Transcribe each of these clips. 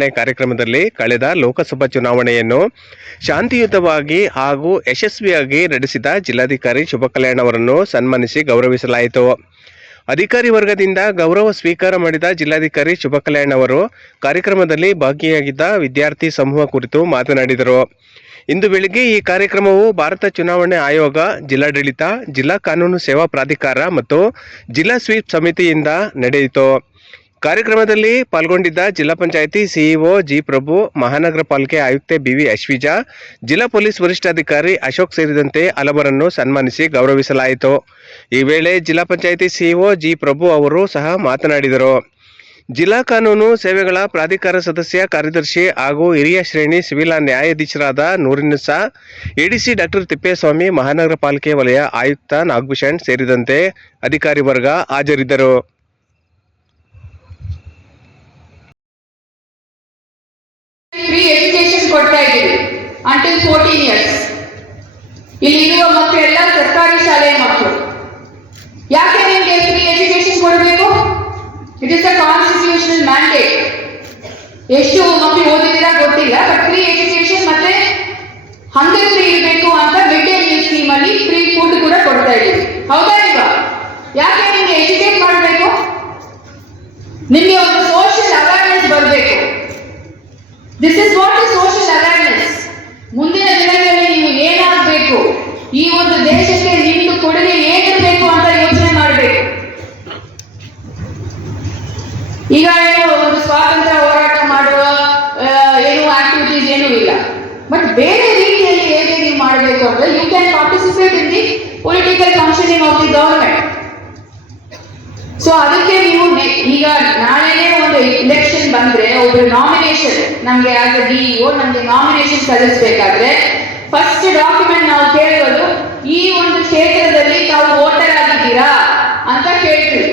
ದಿನಾಚರಣೆ ಕಾರ್ಯಕ್ರಮದಲ್ಲಿ ಕಳೆದ ಲೋಕಸಭಾ ಚುನಾವಣೆಯನ್ನು ಶಾಂತಿಯುತವಾಗಿ ಹಾಗೂ ಯಶಸ್ವಿಯಾಗಿ ನಡೆಸಿದ ಜಿಲ್ಲಾಧಿಕಾರಿ ಶುಭ ಅವರನ್ನು ಸನ್ಮಾನಿಸಿ ಗೌರವಿಸಲಾಯಿತು. ಅಧಿಕಾರಿ ವರ್ಗದಿಂದ ಗೌರವ ಸ್ವೀಕಾರ ಮಾಡಿದ ಜಿಲ್ಲಾಧಿಕಾರಿ ಶುಭ ಅವರು ಕಾರ್ಯಕ್ರಮದಲ್ಲಿ ಭಾಗಿಯಾಗಿದ್ದ ವಿದ್ಯಾರ್ಥಿ ಸಮೂಹ ಕುರಿತು ಮಾತನಾಡಿದರು. ಇಂದು ಬೆಳಿಗ್ಗೆ ಈ ಕಾರ್ಯಕ್ರಮವು ಭಾರತ ಚುನಾವಣೆ ಆಯೋಗ, ಜಿಲ್ಲಾಡಳಿತ, ಜಿಲ್ಲಾ ಕಾನೂನು ಸೇವಾ ಪ್ರಾಧಿಕಾರ ಮತ್ತು ಜಿಲ್ಲಾ ಸ್ವೀಪ್ ಸಮಿತಿಯಿಂದ ನಡೆಯಿತು. ಕಾರ್ಯಕ್ರಮದಲ್ಲಿ ಪಾಲ್ಗೊಂಡಿದ್ದ ಜಿಲ್ಲಾ ಪಂಚಾಯಿತಿ ಸಿಇಒ ಜಿ ಪ್ರಭು, ಮಹಾನಗರ ಪಾಲಿಕೆ ಆಯುಕ್ತೆ ಬಿವಿ ಅಶ್ವಿಜಾ, ಜಿಲ್ಲಾ ಪೊಲೀಸ್ ವರಿಷ್ಠಾಧಿಕಾರಿ ಅಶೋಕ್ ಸೇರಿದಂತೆ ಹಲವರನ್ನು ಸನ್ಮಾನಿಸಿ ಗೌರವಿಸಲಾಯಿತು. ಈ ವೇಳೆ ಜಿಲ್ಲಾ ಪಂಚಾಯಿತಿ ಸಿಇಒ ಜಿ ಪ್ರಭು ಅವರು ಸಹ ಮಾತನಾಡಿದರು. ಜಿಲ್ಲಾ ಕಾನೂನು ಸೇವೆಗಳ ಪ್ರಾಧಿಕಾರ ಸದಸ್ಯ, ಕಾರ್ಯದರ್ಶಿ ಹಾಗೂ ಹಿರಿಯ ಶ್ರೇಣಿ ಸಿವಿಲ್ ನ್ಯಾಯಾಧೀಶರಾದ ನೂರಿನ್ಸಾ, ಎಡಿಸಿ ಡಾಕ್ಟರ್ ತಿಪ್ಪೇಸ್ವಾಮಿ, ಮಹಾನಗರ ಪಾಲಿಕೆ ವಲಯ ಆಯುಕ್ತ ನಾಗಭೂಷಣ್ ಸೇರಿದಂತೆ ಅಧಿಕಾರಿ ವರ್ಗ ಹಾಜರಿದ್ದರು ಫ್ರೀ ಎಜುಕೇಶನ್ ಕೊಡ್ತಾ ಇದ್ದೀವಿ ಅಂಟಿಲ್ ಫೋರ್ಟೀನ್ ಇಯರ್ಸ್ ಇಲ್ಲಿ ಇರುವ ಮಕ್ಕಳೆಲ್ಲ ಸರ್ಕಾರಿ ಶಾಲೆಯ ಮಕ್ಕಳು. ಯಾಕೆ ನಿಮಗೆ ಫ್ರೀ ಎಜುಕೇಶನ್ ಕೊಡಬೇಕು? It is a constitutional mandate ಎಷ್ಟು ಮಕ್ಕಳು ಓದಿದ್ದೀರಾ ಗೊತ್ತಿಲ್ಲ ಬಟ್ ಫ್ರೀ ಎಜುಕೇಶನ್ ಮತ್ತೆ ಹಂಗೆ ಫ್ರೀ ಇರಬೇಕು ಅಂತ ಮಿಡ್ ಡೇ ಸ್ಕೀಮ್ ಅಲ್ಲಿ ಫ್ರೀ ಫುಡ್ ಕೂಡ ಕೊಡ್ತಾ ಇದ್ದೀವಿ ಹೌದಾ ಇಲ್ವಾ? ಯಾಕೆ ನಿಮಗೆ ಎಜುಕೇಟ್ ಮಾಡಬೇಕು? ನಿಮಗೆ ಒಂದು ಮಾಡಬೇಕು ಅಂದ್ರೆ you can participate in the political functioning of the government so ಅದಕ್ಕೆ ನೀವು ಈಗ ನಾಳೆನೇ ಒಂದು ಇಲೆಕ್ಷನ್ ಬಂದ್ರೆ ಒಬ್ರು ನಾಮಿನೇಷನ್ ನಮ್ಗೆ ಆಸ್ ಅ ಡಿಇಒ ನಮ್ಗೆ ನಾಮಿನೇಷನ್ ಸಲ್ಲಿಸಬೇಕಾದ್ರೆ ಫಸ್ಟ್ ಡಾಕ್ಯುಮೆಂಟ್ ನಾವು ಕೇಳೋದು ಈ ಒಂದು ಕ್ಷೇತ್ರದಲ್ಲಿ ತಾವು ವೋಟರ್ ಆಗಿದ್ದೀರಾ ಅಂತ ಕೇಳ್ತೀವಿ.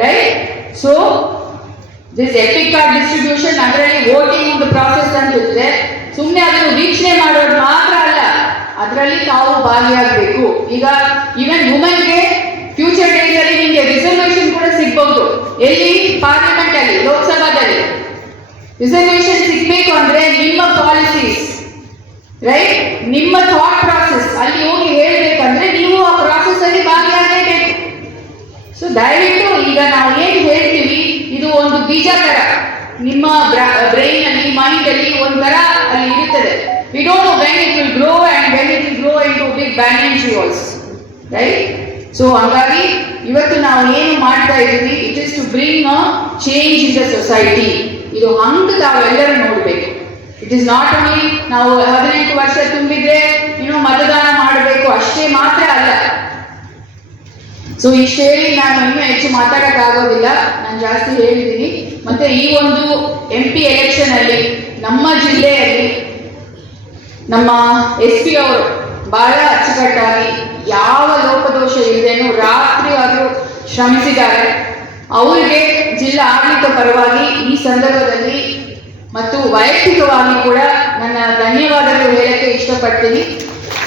Right so this EPIC card distribution ಅದರಲ್ಲಿ ವೋಟಿಂಗ್ ಒಂದು ಪ್ರಾಸೆಸ್ ಅಂತಿದ್ರೆ ಸುಮ್ಮನೆ ಅದನ್ನು ವೀಕ್ಷಣೆ ಮಾಡೋದು ಮಾತ್ರ ಅಲ್ಲ, ಅದರಲ್ಲಿ ತಾವು ಭಾಗಿಯಾಗಬೇಕು. ಈಗ ಈವನ್ ವುಮೆನ್ಗೆ ಫ್ಯೂಚರ್ ಡೇಸ್ ಅಲ್ಲಿ ನಿಮಗೆ ರಿಸರ್ವೇಷನ್ ಕೂಡ ಸಿಗ್ಬಹುದು. ಎಲ್ಲಿ? ಪಾರ್ಲಿಮೆಂಟ್ ಅಲ್ಲಿ ಲೋಕಸಭಾದಲ್ಲಿ. ರಿಸರ್ವೇಷನ್ ಸಿಗ್ಬೇಕು ಅಂದ್ರೆ ನಿಮ್ಮ ಪಾಲಿಸೀಸ್ ರೈಟ್ ನಿಮ್ಮ ಥಾಟ್ ಪ್ರಾಸೆಸ್ ಅಲ್ಲಿ ಹೋಗಿ ಹೇಳ್ಬೇಕಂದ್ರೆ ನೀವು ಆ ಪ್ರಾಸೆಸ್ ಅಲ್ಲಿ ಭಾಗಿಯಾಗಲೇಬೇಕು. ಸೊ ದಯವಿಟ್ಟು ಈಗ ನಾವು ಏನು ಹೇಳ್ತೀವಿ, ಇದು ಒಂದು ಬೀಜ ತರ ನಿಮ್ಮ ಬ್ರೈನ್ ಅಲ್ಲಿ ಮೈಂಡ್ ಅಲ್ಲಿ ಒಂಥರ ಅಲ್ಲಿ ಇರುತ್ತದೆ we don't know when it will grow and when it will grow in to big balance trees right so ಹಾಗಾಗಿ ಇವತ್ತು ನಾವು ಏನು ಮಾಡ್ತಾ ಇದ್ದೀವಿ? It is to bring a change in the society ಇದು ಹಂಗೆ ತಾವೆಲ್ಲರೂ ನೋಡಬೇಕು. ಇಟ್ ಇಸ್ ನಾಟ್ ಓನ್ಲಿ ನಾವು ಹದಿನೆಂಟು ವರ್ಷ ತುಂಬಿದ್ರೆ, ಇನ್ನು ಮತದಾನ ಮಾಡಬೇಕು. ಅಷ್ಟೇ ಮಾತ್ರ ಅಲ್ಲ. ಸೊ ಇಷ್ಟು ಹೇಳಿ ನಾನು ಇನ್ನೂ ಹೆಚ್ಚು ಮಾತಾಡೋಕ್ಕಾಗೋದಿಲ್ಲ. ನಾನು ಜಾಸ್ತಿ ಹೇಳಿದ್ದೀನಿ ಮತ್ತೆ ಈ ಒಂದು ಎಂ ಪಿ ಎಲೆಕ್ಷನ್ ಅಲ್ಲಿ, ನಮ್ಮ ಜಿಲ್ಲೆಯಲ್ಲಿ ನಮ್ಮ ಎಸ್ ಪಿ ಅವರು ಬಹಳ ಅಚ್ಚುಕಟ್ಟಾಗಿ ಯಾವ ಲೋಪದೋಷ ಇಲ್ಲದೇನು ರಾತ್ರಿ ಅವರು ಶ್ರಮಿಸಿದ್ದಾರೆ. ಅವರಿಗೆ ಜಿಲ್ಲಾ ಆಡಳಿತ ಪರವಾಗಿ ಈ ಸಂದರ್ಭದಲ್ಲಿ ಮತ್ತು ವೈಯಕ್ತಿಕವಾಗಿ ಕೂಡ ನನ್ನ ಧನ್ಯವಾದಗಳು ಹೇಳಕ್ಕೆ ಇಷ್ಟಪಡ್ತೀನಿ.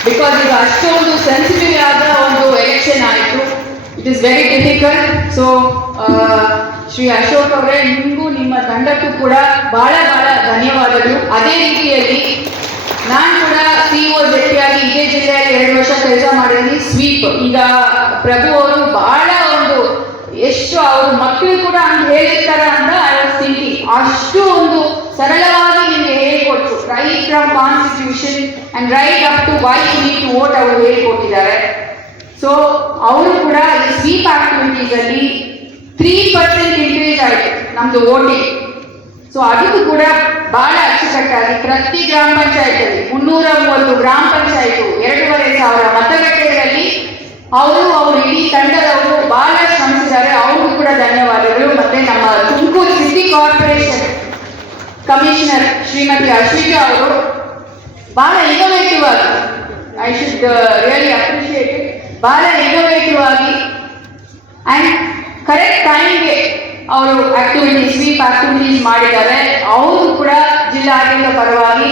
ಬಿಕಾಸ್ ಇದು ಅಷ್ಟೊಂದು ಸೆನ್ಸಿಟಿವ್ ಆದ ಒಂದು ಎಲೆಕ್ಷನ್ ಆಯಿತು. It is very difficult so Shri Ashok ಅವರೇ, ನಿಮಗೂ ನಿಮ್ಮ ತಂಡಕ್ಕೂ ಕೂಡ ಬಹಳ ಬಹಳ ಧನ್ಯವಾದಗಳು. ಅದೇ ರೀತಿಯಲ್ಲಿ ನಾನು ಕೂಡ ಸಿಇಒ ಜೊತೆಯಾಗಿ ಇದೇ ಜಿಲ್ಲೆಯಲ್ಲಿ ಎರಡು ವರ್ಷ ಕೆಲಸ ಮಾಡಿದ್ದೀನಿ. ಸ್ವೀಪ್ ಈಗ ಪ್ರಭು ಅವರು ಬಹಳ ಒಂದು ಎಷ್ಟು ಅವ್ರ ಮಕ್ಕಳು ಕೂಡ ಅಂತ ಹೇಳಿರ್ತಾರ ಅಂತ ಥಿಂಕಿಂಗ್ ಅಷ್ಟು ಒಂದು ಸರಳವಾಗಿ ನಿಮಗೆ ಹೇಳಿಕೊಟ್ರು. Right from constitution and right up to why to vote ಅವರು ಹೇಳಿಕೊಟ್ಟಿದ್ದಾರೆ. ಸೊ ಅವರು ಕೂಡ ಈ SVEEP activities three percent increase ಆಯಿತು ನಮ್ದು ವೋಟಿಂಗ್ ಸೊ ಅದಕ್ಕೂ ಕೂಡ ಬಹಳ ಅಚ್ಚುಕಟ್ಟಾಗಿ ಪ್ರತಿ ಗ್ರಾಮ ಪಂಚಾಯತ್ ಮುನ್ನೂರ ಮೂವತ್ತು ಗ್ರಾಮ ಪಂಚಾಯತ್ ಎರಡೂವರೆ ಸಾವಿರ ಮತಗಟ್ಟೆಗಳಲ್ಲಿ ಅವರು ಅವರು ಇಡೀ ತಂಡದವರು ಬಹಳ ಶ್ರಮಿಸಿದ್ದಾರೆ. ಅವ್ರಿಗೂ ಕೂಡ ಧನ್ಯವಾದಗಳು. ಮತ್ತೆ ನಮ್ಮ Tumakuru city corporation commissioner Shrimati Ashwika ಅವರು ಬಹಳ ಇನ್ನೋವೇಟಿವ್ ಆಗಿ ಐ ಶುಡ್ ರಿಯಲಿ ಅಪ್ರಿಷಿಯೇಟ್ ಬಹಳ ಇನ್ನೋವೇಟಿವ್ ಆಗಿ ಆ್ಯಂಡ್ ಕರೆಕ್ಟ್ ಟೈಮ್ಗೆ ಅವರು ಆಕ್ಟಿವಿಟೀಸ್ ಸ್ವೀಪ್ ಆಕ್ಟಿವಿಟೀಸ್ ಮಾಡಿದ್ದಾರೆ. ಅವರು ಕೂಡ ಜಿಲ್ಲಾಡಳಿತ ಪರವಾಗಿ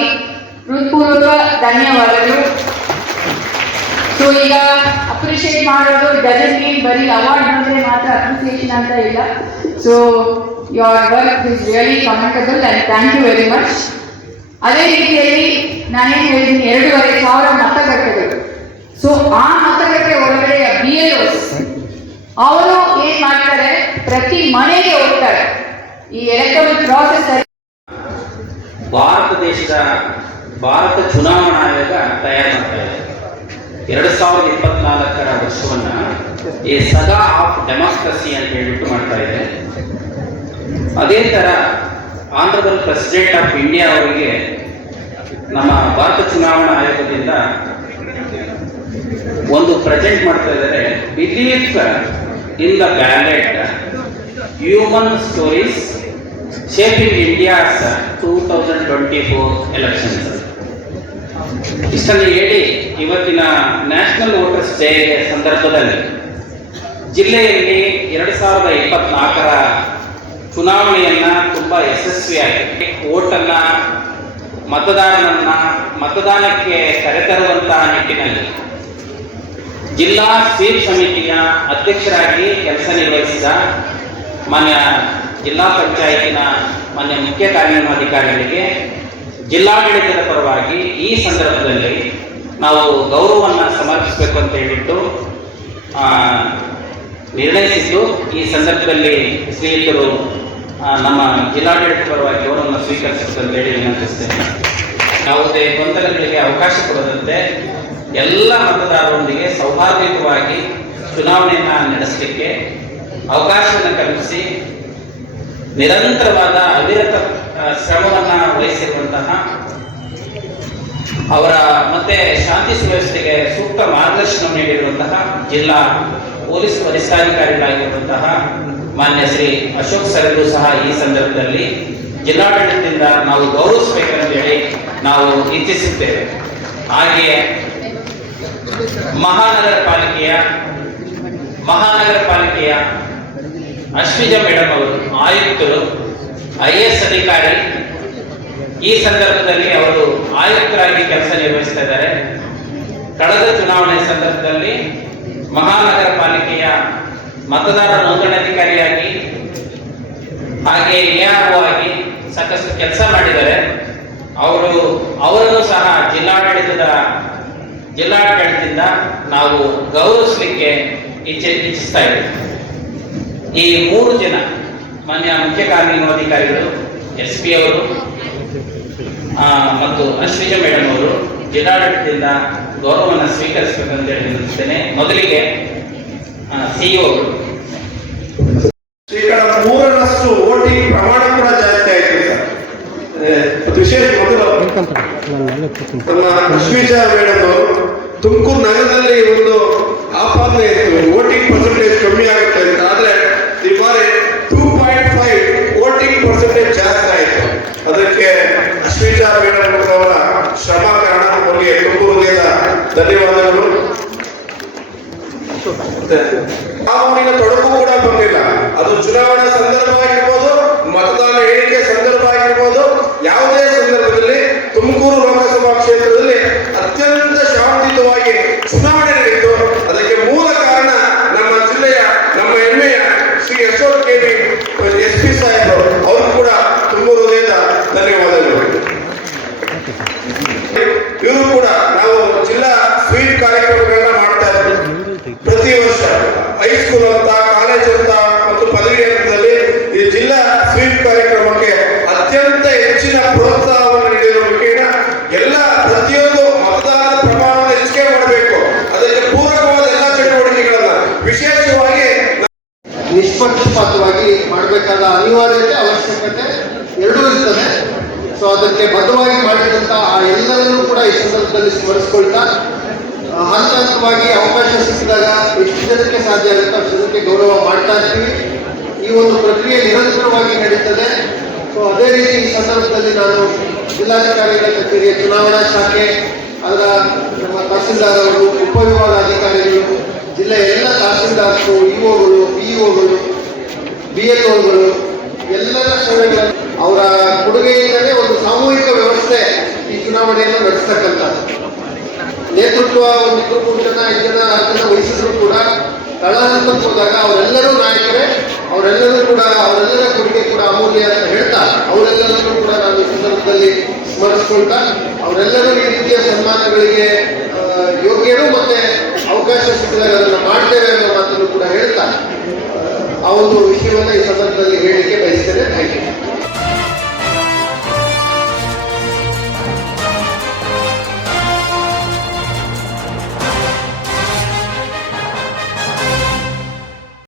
ಹೃತ್ಪೂರ್ವಕ ಧನ್ಯವಾದಗಳು. ಸೊ ಈಗ ಅಪ್ರಿಷಿಯೇಟ್ ಮಾಡೋದು ಡಜನ್ ಮೀನ್ ಬರೀ ಅವಾರ್ಡ್ ಬಂದರೆ ಮಾತ್ರ ಅಪ್ರಿಸಿಯೇಷನ್ ಅಂತ ಇಲ್ಲ. So your work is really commendable and thank you very much ಅದೇ ರೀತಿಯಲ್ಲಿ ನಾನೇನು ಹೇಳಿದ್ದೀನಿ, ಎರಡೂವರೆ ಸಾವಿರ ಮತಗಟ್ಟೆಗಳು ಸೊ ಆ ಮತಗಟ್ಟೆ ಒಳಗಡೆ ಬಿ ಎಲ್ ಅವರು ಏನ್ ಮಾಡ್ತಾರೆ? ಪ್ರತಿ ಮನೆಗೆ ಹೋಗ್ತಾರೆ. ಈ ಎಲೆಕ್ಟ್ರಾನಿಕ್ ಪ್ರಾಸೆಸ್ ಭಾರತ ದೇಶದ, ಭಾರತ ಚುನಾವಣಾ ಆಯೋಗ ತಯಾರು ಮಾಡ್ತಾ ಇದೆ. ಎರಡು ಸಾವಿರದ ಇಪ್ಪತ್ನಾಲ್ಕರ ವರ್ಷವನ್ನ ಈ ಸದಾ ಆಫ್ ಡೆಮಾಕ್ರಸಿ ಅಂತ ಹೇಳ್ಬಿಟ್ಟು ಮಾಡ್ತಾ ಇದೆ. ಅದೇ ಥರ ಆಂಧ್ರದಲ್ಲಿ ಪ್ರೆಸಿಡೆಂಟ್ ಆಫ್ ಇಂಡಿಯಾ ಅವರಿಗೆ ನಮ್ಮ ಭಾರತ ಚುನಾವಣಾ ಆಯೋಗದಿಂದ ಒಂದು ಪ್ರೆಸೆಂಟ್ ಮಾಡ್ತಾ ಇದ್ದಾರೆ. Belief in the ballot human stories shaping India's two thousand twenty four elections ಇಷ್ಟನ್ನು ಹೇಳಿ ಇವತ್ತಿನ ನ್ಯಾಷನಲ್ ವೋಟರ್ಸ್ ಡೇ ಸಂದರ್ಭದಲ್ಲಿ ಜಿಲ್ಲೆಯಲ್ಲಿ ಎರಡು ಸಾವಿರದ ಇಪ್ಪತ್ನಾಲ್ಕರ ಚುನಾವಣೆಯನ್ನ ತುಂಬ ಯಶಸ್ವಿಯಾಗಿ ಓಟನ್ನ, ಮತದಾರನನ್ನ ಮತದಾನಕ್ಕೆ ಕರೆತರುವಂತಹ ನಿಟ್ಟಿನಲ್ಲಿ ಜಿಲ್ಲಾ ಸೇಫ್ ಸಮಿತಿಯ ಅಧ್ಯಕ್ಷರಾಗಿ ಕೆಲಸ ನಿರ್ವಹಿಸಿದ ಮಾನ್ಯ ಜಿಲ್ಲಾ ಪಂಚಾಯತಿನ ಮಾನ್ಯ ಮುಖ್ಯ ಕಾರ್ಯನಿರ್ವಹಣಾಧಿಕಾರಿಗಳಿಗೆ ಜಿಲ್ಲಾಡಳಿತದ ಪರವಾಗಿ ಈ ಸಂದರ್ಭದಲ್ಲಿ ನಾವು ಗೌರವವನ್ನು ಸಮರ್ಪಿಸಬೇಕು ಅಂತ ಹೇಳಿಬಿಟ್ಟು ನಿರ್ಣಯಿಸಿದ್ದು. ಈ ಸಂದರ್ಭದಲ್ಲಿ ಸ್ನೇಹಿತರು ನಮ್ಮ ಜಿಲ್ಲಾಡಳಿತ ಪರವಾಗಿ ಗೌರವವನ್ನು ಅಂತ ಹೇಳಿ ವಿನಂತಿಸ್ತೇನೆ. ಯಾವುದೇ ಗೊಂದಲಗಳಿಗೆ ಅವಕಾಶ ಕೊಡದಂತೆ ಎಲ್ಲ ಮತದಾರರೊಂದಿಗೆ ಸೌಹಾರ್ದಯುತವಾಗಿ ಚುನಾವಣೆಯನ್ನ ನಡೆಸಲಿಕ್ಕೆ ಅವಕಾಶವನ್ನು ಕಲ್ಪಿಸಿ ನಿರಂತರವಾದ ಅವಿರತ ಶ್ರಮವನ್ನು ವಹಿಸಿರುವಂತಹ ಅವರ ಮತ್ತೆ ಶಾಂತಿ ಸುವ್ಯವಸ್ಥೆಗೆ ಸೂಕ್ತ ಮಾರ್ಗದರ್ಶನ ನೀಡಿರುವಂತಹ ಜಿಲ್ಲಾ ಪೊಲೀಸ್ ವರಿಷ್ಠಾಧಿಕಾರಿಗಳಾಗಿರುವಂತಹ ಮಾನ್ಯ ಶ್ರೀ ಅಶೋಕ್ ಸರ್ಗು ಸಹ ಈ ಸಂದರ್ಭದಲ್ಲಿ ಜಿಲ್ಲಾಡಳಿತದಿಂದ ನಾವು ಗೌರವಿಸಬೇಕಂತ ಹೇಳಿ ನಾವು ಇಚ್ಛಿಸುತ್ತೇವೆ ಹಾಗೆಯೇ ಮಹಾನಗರ ಪಾಲಿಕೆಯ ಮಹಾನಗರ ಪಾಲಿಕೆಯ ಅಶ್ವಿಜ ಮೇಡಮ್ ಅವರು, ಆಯುಕ್ತರು, ಐ ಎಸ್ ಅಧಿಕಾರಿ, ಈ ಸಂದರ್ಭದಲ್ಲಿ ಅವರು ಆಯುಕ್ತರಾಗಿ ಕೆಲಸ ನಿರ್ವಹಿಸ್ತಾ ಇದ್ದಾರೆ. ಕಳೆದ ಚುನಾವಣೆ ಸಂದರ್ಭದಲ್ಲಿ ಮಹಾನಗರ ಪಾಲಿಕೆಯ ಮತದಾರ ನೋಂದಣಾಧಿಕಾರಿಯಾಗಿ ಹಾಗೆ ಎ ಆಗಿ ಸಾಕಷ್ಟು ಕೆಲಸ ಮಾಡಿದ್ದಾರೆ. ಅವರು ಅವರನ್ನು ಸಹ ಜಿಲ್ಲಾಡಳಿತದ ಜಿಲ್ಲಾಡಳಿತದಿಂದ ನಾವು ಗೌರವಿಸಲಿಕ್ಕೆ ಇಚ್ಛೆ ಇಚ್ಛಿಸ್ತಾ ಇದ್ದೀವಿ. ಈ ಮೂರು ಜನ ಮಾನ್ಯ ಮುಖ್ಯ ಕಾರ್ಯನಿರ್ವಹಣಾಧಿಕಾರಿಗಳು ಎಸ್ ಪಿ ಅವರು ಆ, ಮತ್ತು ಅಶ್ವಿಜ ಮೇಡಮ್ ಅವರು ಜಿಲ್ಲಾಡಳಿತದಿಂದ ಗೌರವವನ್ನು ಸ್ವೀಕರಿಸಬೇಕಂತ ಹೇಳಿ ನಿಲ್ಲಿಸ್ತೇನೆ. ಮೊದಲಿಗೆ ಸಿಇಒ ಶೇಕಡ ಮೂರರಷ್ಟು ವೋಟಿಂಗ್ ಪ್ರಮಾಣ ಕೂಡ ಜಾಸ್ತಿ ಆಯಿತು ಸರ್. ವಿಶೇಷ ಮೊದಲು ನಮ್ಮ ಅಶ್ವೀಜ ಮೇಡಮ್ ಅವರು ತುಮಕೂರು ನಗರದಲ್ಲಿ ಒಂದು ಆಪಾದನೆ ಇತ್ತು. ವೋಟಿಂಗ್ ಪರ್ಸೆಂಟೇಜ್ ಕಮ್ಮಿ ಆಗುತ್ತೆ ಅಂತ. ಆದ್ರೆ ಈ ಬಾರಿ two point five voting percentage ಜಾಸ್ತಿ ಆಯಿತು. ಅದಕ್ಕೆ ಅಶ್ವಿತಾ ಮೇಡಮ್ ಅವರ ಶ್ರಮ ಕಾರಣ ಅವರಿಗೆ ತುಮಕೂರು ಧನ್ಯವಾದಗಳು. ಕಾನೂನಿನ ತೊಡಕು ಕೂಡ ಬಂದಿಲ್ಲ. ಅದು ಚುನಾವಣಾ ಸಂದರ್ಭವಾಗಿರ್ಬೋದು ಇವರು ಕೂಡ ನಾವು ಜಿಲ್ಲಾ ಸ್ವೀಟ್ ಕಾರ್ಯಕ್ರಮಗಳನ್ನ ಮಾಡ್ತಾ ಇದ್ದೀವಿ ಪ್ರತಿ ವರ್ಷ ಹೈಸ್ಕೂಲ್ ಅಂತ ಕಾಲೇಜ್ ಅಂತ ಮತ್ತು ಪದವಿ ಹಂತದಲ್ಲಿ ಈ ಜಿಲ್ಲಾ ಸ್ವೀಟ್ ಕಾರ್ಯಕ್ರಮಕ್ಕೆ ಅತ್ಯಂತ ಹೆಚ್ಚಿನ ಪ್ರೋತ್ಸಾಹವನ್ನು ನೀಡಿರುವ ಮುಖೇನ ಎಲ್ಲ ಪ್ರತಿಯೊಂದು ಮತದಾನದ ಪ್ರಮಾಣವನ್ನು ಹೆಚ್ಚಿಗೆ ಮಾಡಬೇಕು. ಅದಕ್ಕೆ ಪೂರಕವಾದ ಎಲ್ಲ ಚಟುವಟಿಕೆಗಳನ್ನ ವಿಶೇಷವಾಗಿ ನಿಷ್ಪಕ್ಷಪಾತವಾಗಿ ಮಾಡಬೇಕಾದ ಅನಿವಾರ್ಯತೆ ಅವಶ್ಯಕತೆ ಎರಡೂ ಇರ್ತದೆ. ಸೊ ಅದಕ್ಕೆ ಬದ್ಧವಾಗಿ ಮಾಡಿದಂಥ ಆ ಎಲ್ಲರನ್ನೂ ಕೂಡ ಈ ಸಂದರ್ಭದಲ್ಲಿ ಸ್ಮರಿಸ್ಕೊಳ್ತಾ ಹಂತ ಹಂತವಾಗಿ ಅವಕಾಶ ಸಿಕ್ಕಿದಾಗ ಎಷ್ಟು ಜನಕ್ಕೆ ಸಾಧ್ಯ ಆಗುತ್ತೋ ಅಷ್ಟು ಜನಕ್ಕೆ ಗೌರವ ಮಾಡ್ತಾ ಇರ್ತೀವಿ. ಈ ಒಂದು ಪ್ರಕ್ರಿಯೆ ನಿರಂತರವಾಗಿ ನಡೀತದೆ. ಸೊ ಅದೇ ರೀತಿ ಈ ಸಂದರ್ಭದಲ್ಲಿ ನಾನು ಜಿಲ್ಲಾಧಿಕಾರಿಗಳ ಕಚೇರಿಯ ಚುನಾವಣಾ ಶಾಖೆ, ಅದರ ನಮ್ಮ ತಹಸೀಲ್ದಾರ್ ಅವರು ಉಪವಿಭಾಗಾಧಿಕಾರಿಗಳು ಜಿಲ್ಲೆಯ ಎಲ್ಲ ತಹಸೀಲ್ದಾರ್ಸು, ಇಒಗಳು ಬಿಇಒಗಳು ಬಿ ಎಲ್ ಒಗಳು ಎಲ್ಲರ ಸೇವೆಗಳನ್ನು ಅವರ ಕೊಡುಗೆಯಿಂದಲೇ ಒಂದು ಸಾಮೂಹಿಕ ವ್ಯವಸ್ಥೆ ಈ ಚುನಾವಣೆಯನ್ನು ನಡೆಸ್ತಕ್ಕಂಥದ್ದು. ನೇತೃತ್ವ ಒಂದು ಇಬ್ಬರು ಜನ ಐದು ಜನ ಜನ ವಹಿಸಿದ್ರು ಕೂಡ ತಳ ಹೋದಾಗ ಅವರೆಲ್ಲರೂ ನಾಯಕರೇ, ಅವರೆಲ್ಲರೂ ಕೂಡ ಅವರೆಲ್ಲರ ಕೊಡುಗೆ ಕೂಡ ಅಮೂಲ್ಯ ಅಂತ ಹೇಳ್ತಾ ಅವರೆಲ್ಲರನ್ನೂ ಕೂಡ ನಾನು ಈ ಸಂದರ್ಭದಲ್ಲಿ ಸ್ಮರಿಸ್ಕೊಳ್ತಾ ಅವರೆಲ್ಲರೂ ಈ ರೀತಿಯ ಸನ್ಮಾನಗಳಿಗೆ ಯೋಗ್ಯರು ಮತ್ತೆ ಅವಕಾಶ ಸಿಕ್ಕಿದಾಗ ಅದನ್ನು ಮಾಡ್ತೇವೆ ಅನ್ನೋ ಮಾತನ್ನು ಕೂಡ ಹೇಳ್ತಾ, ಆ ಒಂದು ವಿಷಯವನ್ನ ಈ ಸಂದರ್ಭದಲ್ಲಿ ಹೇಳಿಕೆ ಬಯಸ್ತೇನೆ. Thank you.